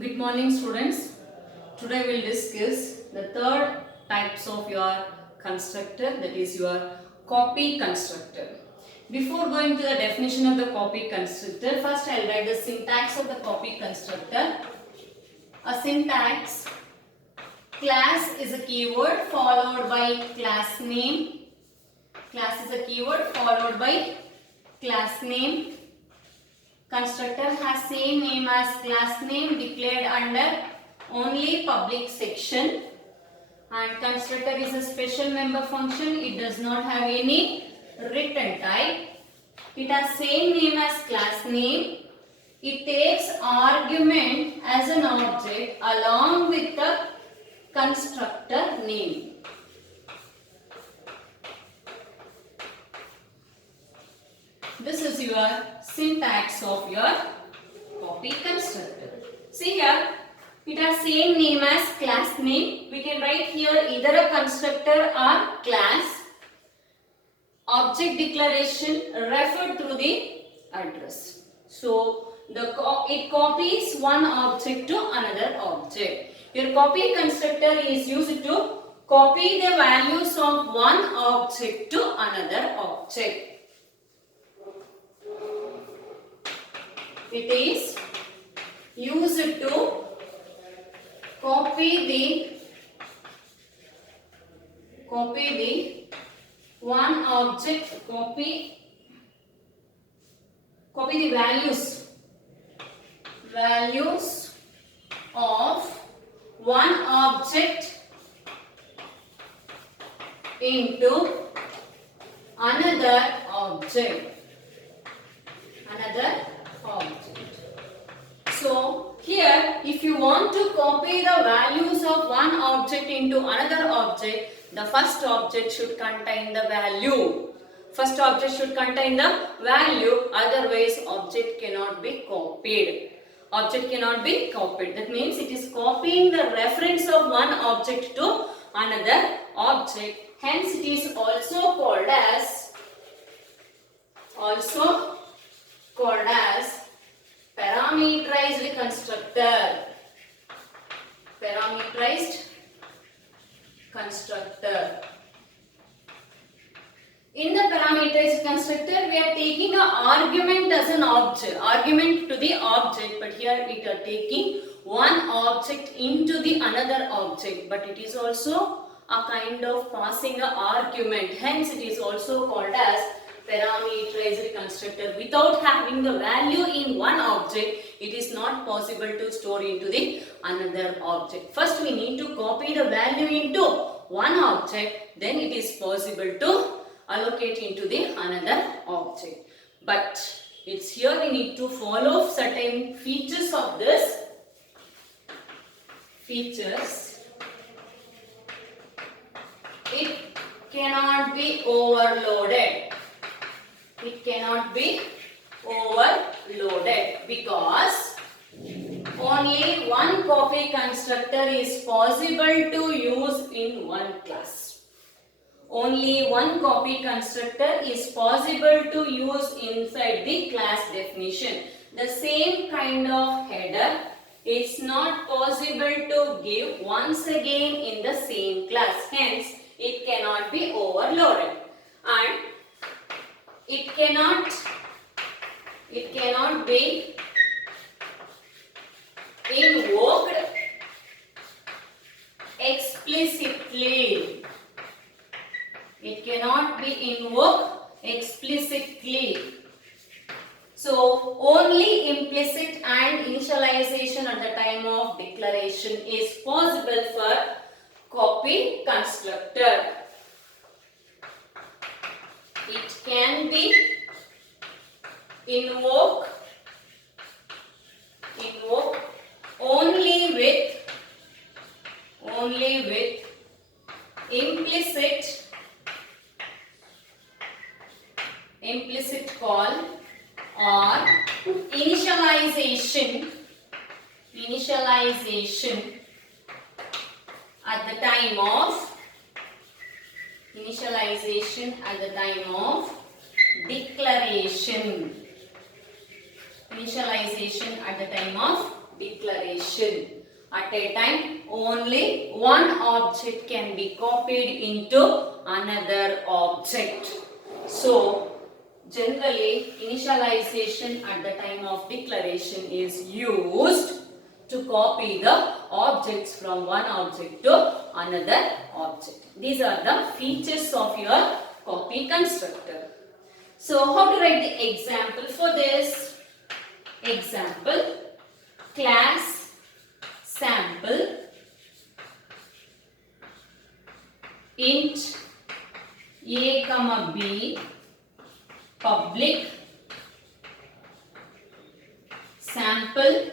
Good morning students. Today we will discuss the third types of your constructor, that is your copy constructor. Before going to the definition of the copy constructor, first I will write the syntax of the copy constructor. A syntax: class is a keyword followed by class name. Class is a keyword followed by class name. Constructor has same name as class name declared under only public section, and constructor is a special member function. It does not have any written type. It has same name as class name. It takes argument as an object along with the constructor name. This is your syntax of your copy constructor. See here, it has same name as class name. We can write here either a constructor or class. Object declaration referred to the address. So it copies one object to another object. Your copy constructor is used to copy the values of one object to another object. It is used to copy the one object, copy the values of one object into another object. So here, if you want to copy the values of one object into another object, the first object should contain the value. First object should contain the value, otherwise object cannot be copied. Object cannot be copied. That means it is copying the reference of one object to another object. Hence it is also called as parameterized constructor. Parameterized constructor. In the parameterized constructor, we are taking an argument as an object, argument to the object, but here we are taking one object into the another object, but it is also a kind of passing an argument. Hence, it is also called as parameterized constructor. Without having the value in one object, it is not possible to store into the another object. First, we need to copy the value into one object, then it is possible to allocate into the another object. But it's here we need to follow certain features of this. It cannot be overloaded. It cannot be overloaded because only one copy constructor is possible to use in one class. Only one copy constructor is possible to use inside the class definition. The same kind of header is not possible to give once again in the same class. Hence, it cannot be overloaded. And it cannot be invoked explicitly. It cannot be invoked explicitly. So, only implicit and initialization at the time of declaration is possible for copy constructor. It can be invoked only with implicit call or initialization at the time of declaration. Initialization at the time of declaration. At a time, only one object can be copied into another object. So, generally, initialization at the time of declaration is used to copy the objects from one object to another object. These are the features of your copy constructor. So, how to write the example for this? Example, class sample int a comma b public sample.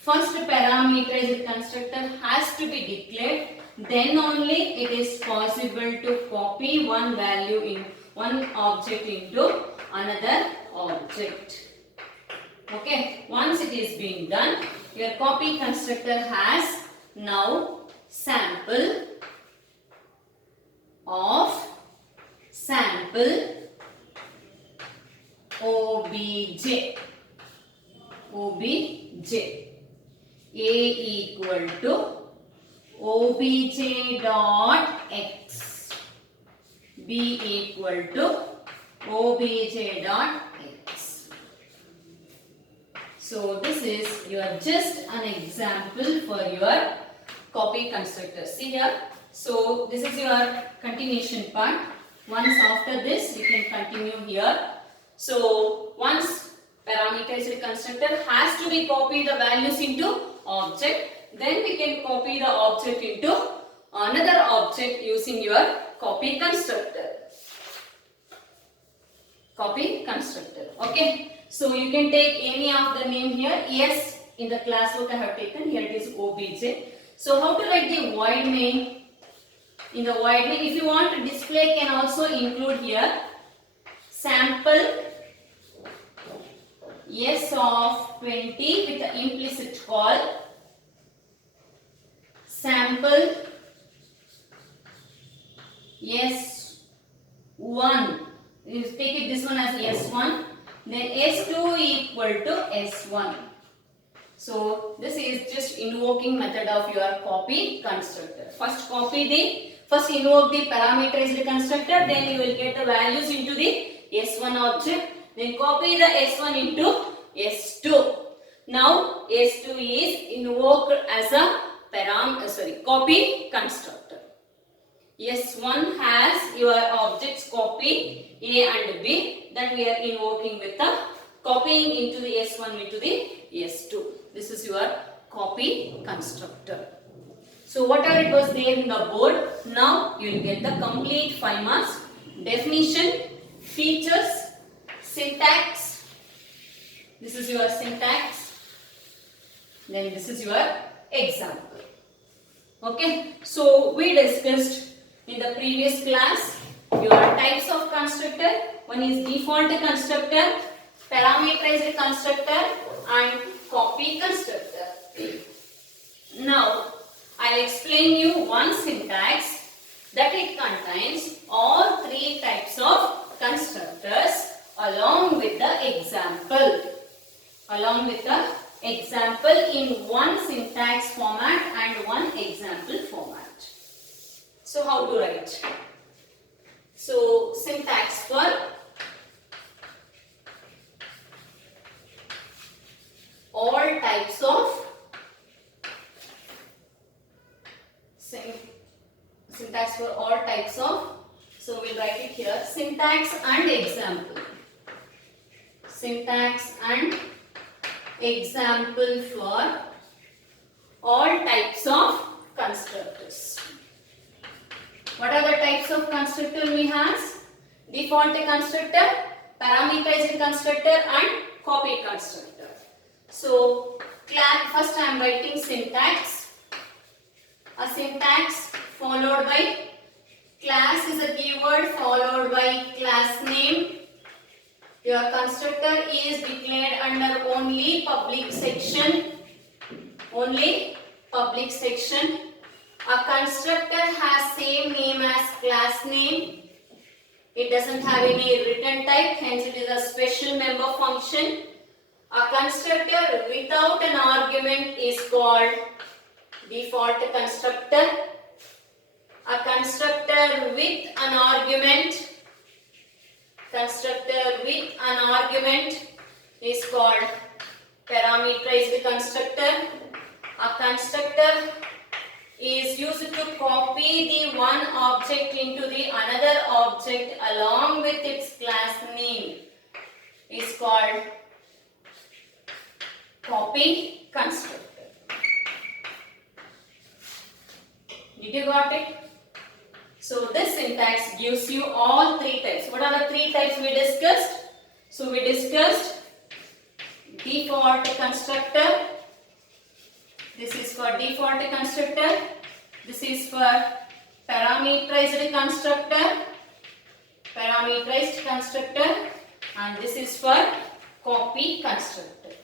First parameterized constructor has to be declared, then only it is possible to copy one value in one object into another object. Okay, once it is being done, your copy constructor has now sample of sample obj. A equal to obj dot x, b equal to obj dot x. So this is your just an example for your copy constructor. See here. So this is your continuation part. Once after this you can continue here. So once parameterized constructor has to be copy the values into object, then we can copy the object into another object using your copy constructor. Copy constructor. Okay. So you can take any of the name here. Yes, in the classwork I have taken. Here it is obj. So how to write the void main? In the void main, if you want to display, can also include here sample s of 20 with the implicit call, sample s1, you take it this one as s1, then s2 equal to s1. So this is just invoking method of your copy constructor. First invoke the parameterized constructor, then you will get the values into the s1 object. Then copy the s1 into s2. Now s2 is invoked as a copy constructor. S1 has your objects copy A and B, that we are invoking with the copying into the S1 into the S2. This is your copy constructor. So whatever it was there in the board, now you will get the complete 5 marks. Definition, features, syntax. This is your syntax. Then this is your example. Okay. So we discussed in the previous class your types of constructor. One is default constructor, parameterized constructor and copy constructor. Now I'll explain you one syntax that it contains all 3 types of constructors along with the example. In one syntax format and one example format. So how to write? So syntax for all types of syntax for all types of, so we'll write it here, syntax and example. Syntax and example for all types of constructors. What are the types of constructor we have? Default constructor, parameterized constructor and copy constructor. So first I am writing syntax. A syntax followed by class is a keyword followed by class name. Your constructor is declared under only public section. A constructor has same name as class name. It doesn't have any return type, hence it is a special member function. A constructor without an argument is called default constructor. A constructor with an argument is called parameterized constructor. A constructor is used to copy the one object into the another object along with its class name is called copy constructor. Did you got it? So this syntax gives you all three types. What are the three types we discussed? So we discussed default constructor. This is for default constructor. This is for parameterized constructor. And this is for copy constructor.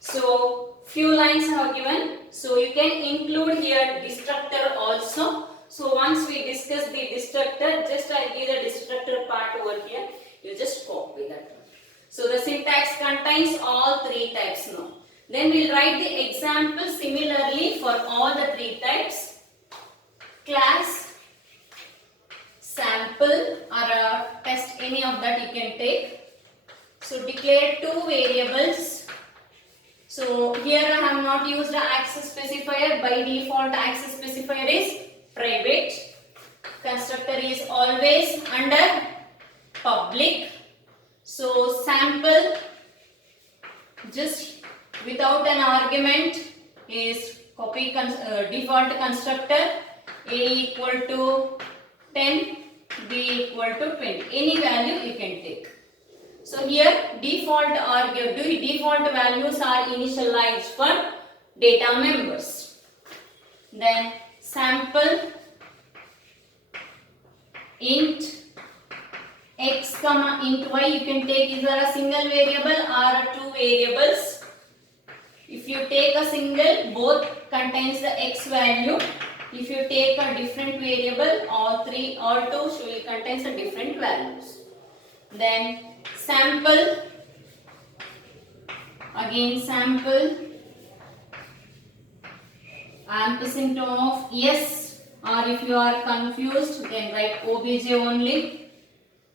So few lines are given. So you can include here destructor also. So once we discuss the destructor, just I give the destructor part over here. You just copy that one. So the syntax contains all three types now. Then we'll write the example similarly for all the three types. Class, sample or test, any of that you can take. So declare two variables. So here I have not used the access specifier. By default access specifier is private. Constructor is always under public. So sample just without an argument is copy default constructor. A equal to 10, B equal to 20. Any value you can take. So here default values are initialized for data members. Then sample int x comma int y you can take either a single variable or two variables. If you take a single, both contains the x value. If you take a different variable, all two will contains the different values. Then sample, again sample ampersand of yes, or if you are confused then write obj only.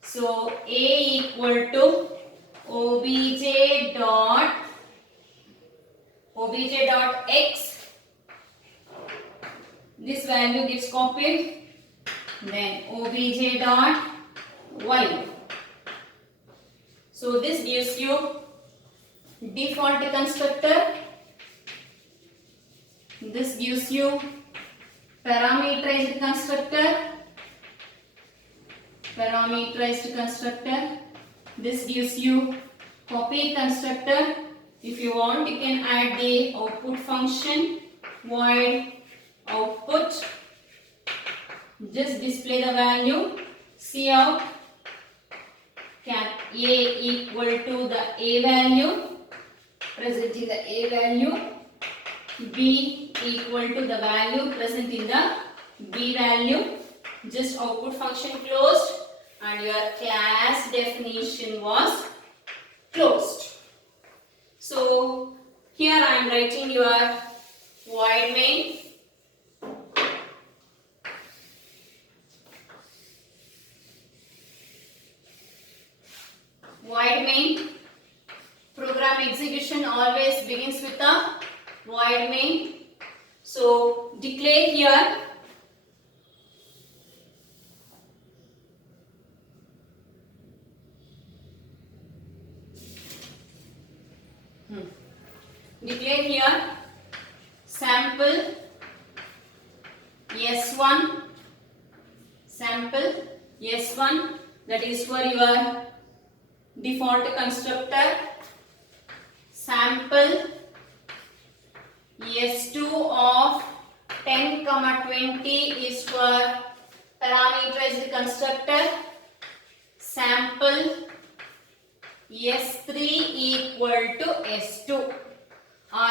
So a equal to obj dot x, this value gets copied, then obj dot y. So this gives you default constructor, this gives you parameterized constructor, this gives you copy constructor. If you want, you can add the output function void output, just display the value, cout cat a equal to the a value, present in the a value, b equal to the value present in the b value, just output function closed and your class definition was closed. So here I am writing your void main. Void main, program execution always begins with a void main. So declare here sample S1, that is for your default constructor. Sample S2 of 10, 20 is for parameterized constructor. Sample S3 equal to S2, or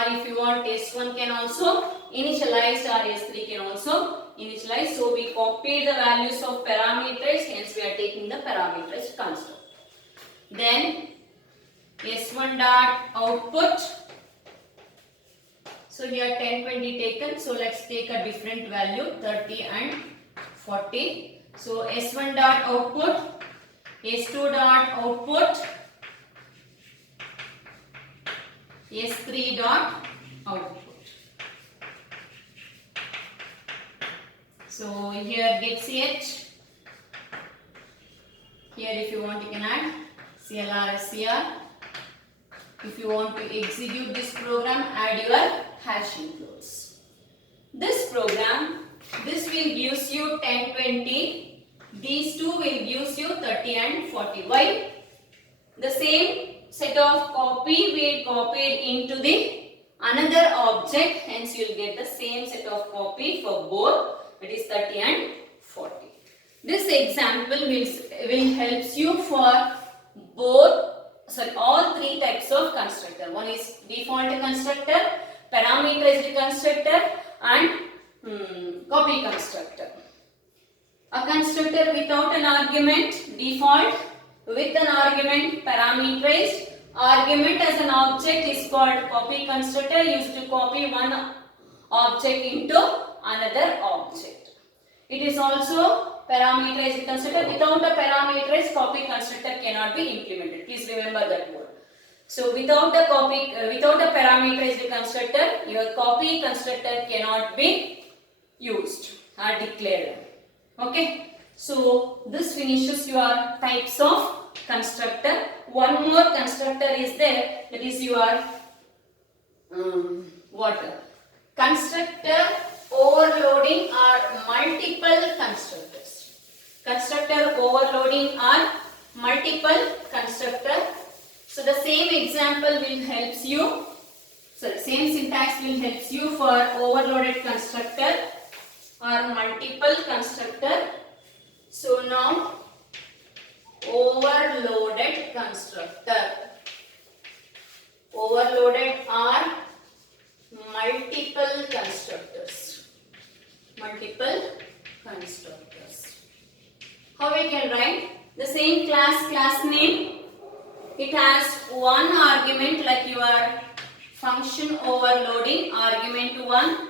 if you want S1 can also initialize or S3 can also initialize. So we copied the values of parameters, hence we are taking the parameterized constructor. Then S1 dot output. So here 10, 20 taken. So let's take a different value, 30 and 40. So S1 dot output, S2 dot output, S3 dot output. So here get CH. Here if you want you can add CLR, SCR. If you want to execute this program, add your hash includes. This program, this will gives you 10, 20. These two will gives you 30 and 40. Why? The same set of copy we copied into the another object. Hence you will get the same set of copy for both. That is 30 and 40. This example will helps you for both. All three types of constructor. One is default constructor, parameterized constructor, and copy constructor. A constructor without an argument, default; with an argument, parameterized. Argument as an object is called copy constructor, used to copy one object into another object. It is also parameterized constructor. Without a parameterized, copy constructor cannot be implemented. Please remember that word. So without a parameterized constructor, your copy constructor cannot be used or declared. Okay. So this finishes your types of constructor. One more constructor is there. That is your constructor overloading or multiple constructors. Constructor overloading or multiple constructor. So the same example will helps you. So same syntax will helps you for overloaded constructor or multiple constructor. So now overloaded constructor. Overloaded are multiple constructors. Multiple constructors. How we can write? The same class name. It has one argument like your function overloading, argument 1.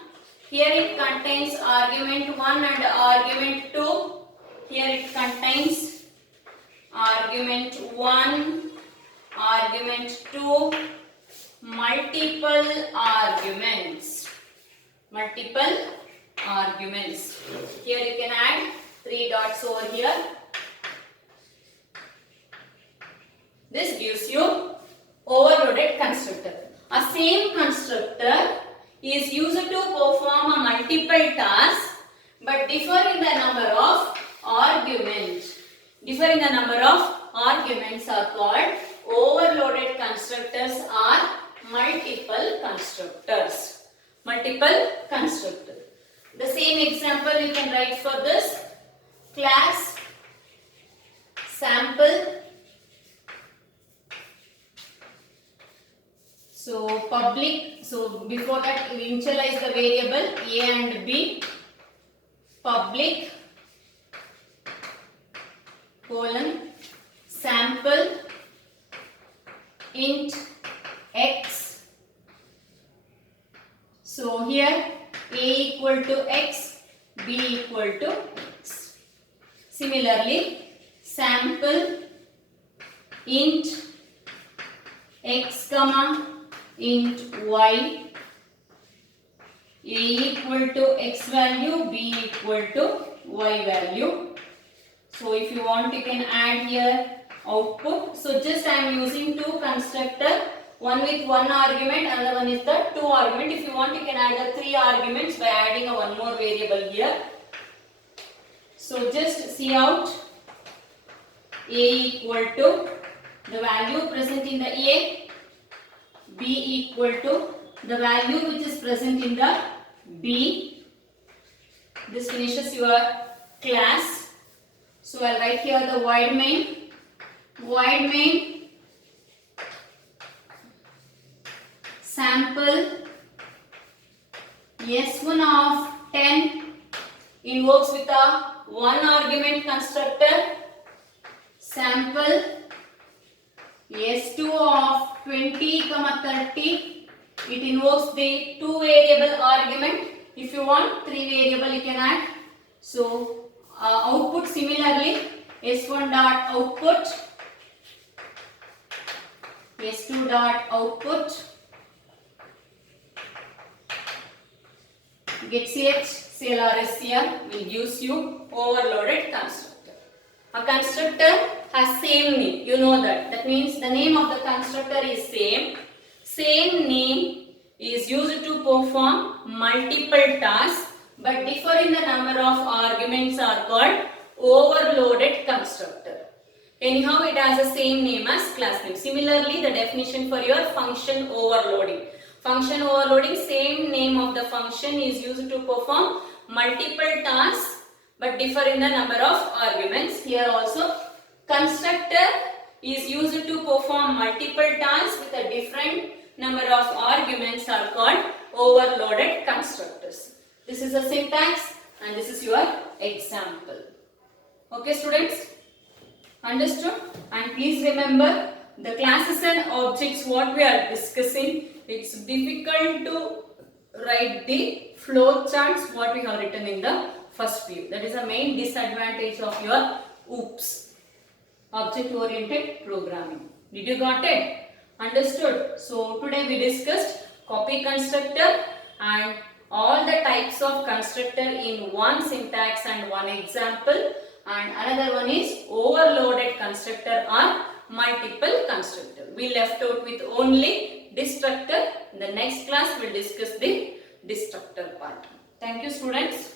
Here it contains argument 1 and argument 2. Here it contains argument 1, argument 2, multiple arguments. Multiple arguments. Here you can add 3 dots over here. This gives you overloaded constructor. A same constructor is used to perform a multiple task but differ in the number of arguments. Differ in the number of arguments are called overloaded constructors or multiple constructors. Multiple constructor. The same example you can write for this. Class sample. So public, so before that initialize the variable a and b. Public colon sample int x. So here a equal to x, b equal to x. Similarly, sample int x comma int y, a equal to x value, b equal to y value. So if you want you can add here output. So just I am using two constructor, one with one argument, another one is the two argument. If you want you can add the three arguments by adding a one more variable here. So just see out a equal to the value present in the a, b equal to the value which is present in the b. This finishes your class. So I'll write here the void main. Void main sample s1 of 10 invokes with a one argument constructor. Sample S2 of 20, 30. It invokes the 2 variable argument. If you want 3 variable, you can add. So output similarly, S1 dot output, S2 dot output, get ch CLRS here will gives you overloaded constructor. A constructor has same name, you know that. That means the name of the constructor is same. Same name is used to perform multiple tasks but differ in the number of arguments are called overloaded constructor. Anyhow, it has the same name as class name. Similarly, the definition for your function overloading. Function overloading, same name of the function is used to perform multiple tasks but differ in the number of arguments. Here also, constructor is used to perform multiple tasks with a different number of arguments are called overloaded constructors. This is a syntax and this is your example. Okay students? Understood? And please remember the classes and objects what we are discussing. It's difficult to write the flow charts what we have written in the first view. That is the main disadvantage of your OOPS, object oriented programming. Did you got it? Understood? So today we discussed copy constructor and all the types of constructor in one syntax and one example, and another one is overloaded constructor or multiple constructor. We left out with only destructor. In the next class we will discuss the destructor part. Thank you students.